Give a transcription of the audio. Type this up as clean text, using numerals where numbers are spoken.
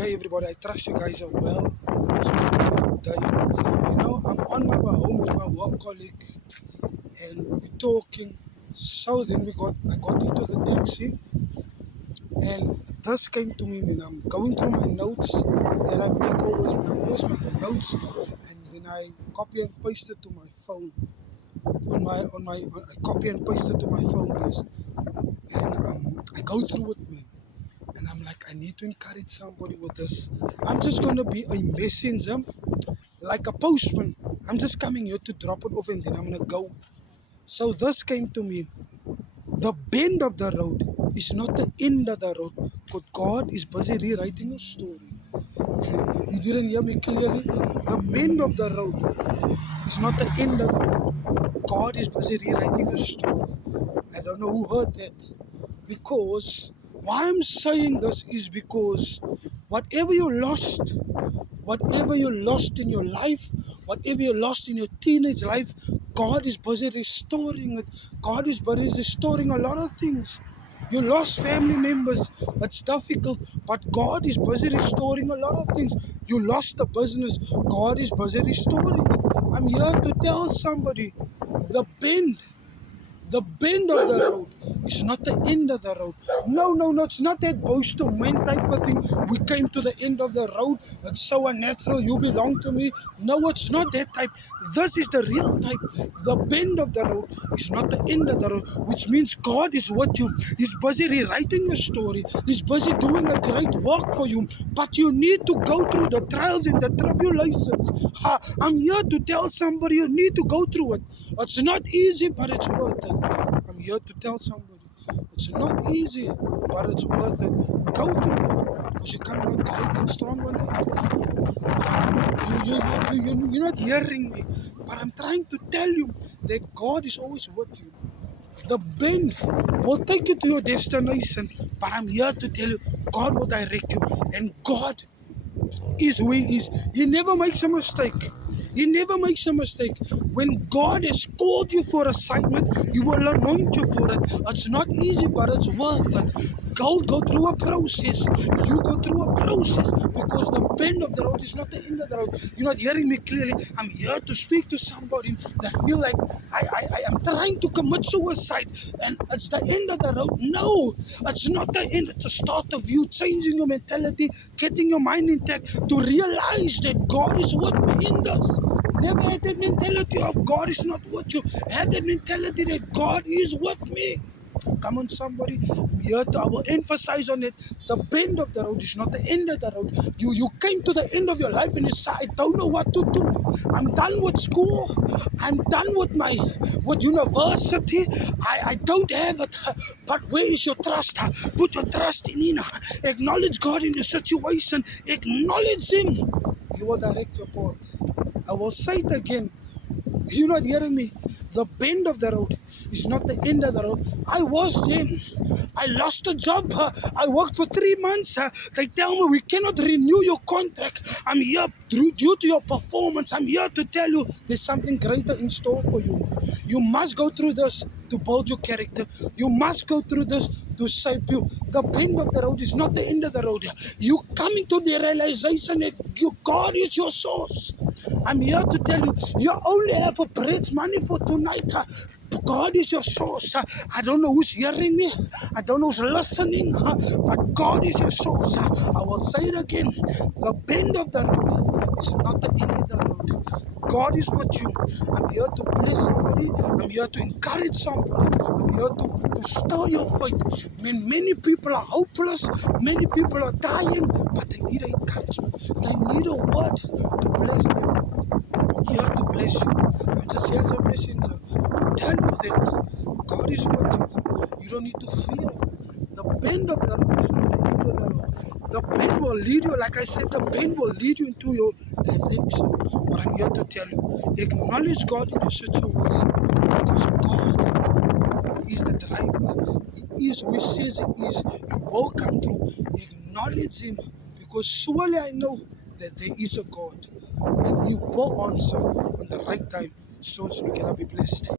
day, everybody. I trust you guys are well. It was a beautiful day. I'm on my way home with my work colleague, and we're talking. So then I got into the taxi, and this came to me when I'm going through my notes that I make always when I always make notes, and then I copy and paste it to my phone. I copy and paste it to my phone, yes. And I go through it, man. And I'm like, I need to encourage somebody with this. I'm just gonna be a messenger, like a postman. I'm just coming here to drop it off and then I'm gonna go. So this came to me. The bend of the road is not the end of the road, because God is busy rewriting a story. You didn't hear me clearly. The bend of the road is not the end of the road. God is busy rewriting a story. I don't know who heard that. Because why I'm saying this is because whatever you lost in your life, whatever you lost in your teenage life, God is busy restoring it. God is busy restoring a lot of things. You lost family members, it's difficult, but God is busy restoring a lot of things. You lost the business, God is busy restoring it. I'm here to tell somebody, the bend the bend of the road is not the end of the road. No, it's not that boast to men type of thing. We came to the end of the road. It's so unnatural. You belong to me. No, it's not that type. This is the real type. The bend of the road is not the end of the road, which means God is with you. He's busy rewriting your story. He's busy doing a great work for you. But you need to go through the trials and the tribulations. I'm here to tell somebody you need to go through it. It's not easy, but it's worth it. I'm here to tell somebody it's not easy, but it's worth it. Go through it because you're coming out great and strong on the other side. You're not hearing me, but I'm trying to tell you that God is always with you. The bend will take you to your destination, but I'm here to tell you God will direct you, and God is who He is. He never makes a mistake. He never makes a mistake. When God has called you for assignment, He will anoint you for it. It's not easy, but it's worth it. Go through a process. You go through a process because the bend of the road is not the end of the road. You're not hearing me clearly. I'm here to speak to somebody that feel like I am trying to commit suicide and it's the end of the road. No, it's not the end. It's a start of you changing your mentality, getting your mind intact to realize that God is with me in this. Never had that mentality of God is not with you. Have that mentality that God is with me. Come on, somebody. I will emphasize on it. The bend of the road is not the end of the road. You came to the end of your life and you say, I don't know what to do. I'm done with school. I'm done with university. I don't have it. But where is your trust? Put your trust in Him. Acknowledge God in the situation. Acknowledge Him. You will direct your path. I will say it again. You're not hearing me. The bend of the road is not the end of the road. I was there. I lost a job. I worked for 3 months. They tell me we cannot renew your contract. I'm here due to your performance. I'm here to tell you there's something greater in store for you. You must go through this to build your character. You must go through this to shape you. The bend of the road is not the end of the road. You coming to the realization that God is your source. I'm here to tell you, you only have a bread's money for tonight. God is your source. I don't know who's hearing me. I don't know who's listening. But God is your source. I will say it again. The bend of the road is not the end of the road. God is with you. I'm here to bless somebody. I'm here to encourage somebody. I'm here to stir your faith. Many people are hopeless. Many people are dying. But they need an encouragement. They need a word to bless them. I'm here to bless you. I'm just here as a messenger to tell you that God is with you. You don't need to fear. The bend of the road is not the end of the road. The bend will lead you, like I said, the bend will lead you into your direction. But I'm here to tell you, acknowledge God in your situation because God is the driver. He is who He says He is. He will come through. Acknowledge Him because surely I know that there is a God and He will answer on the right time. So, can I be blessed?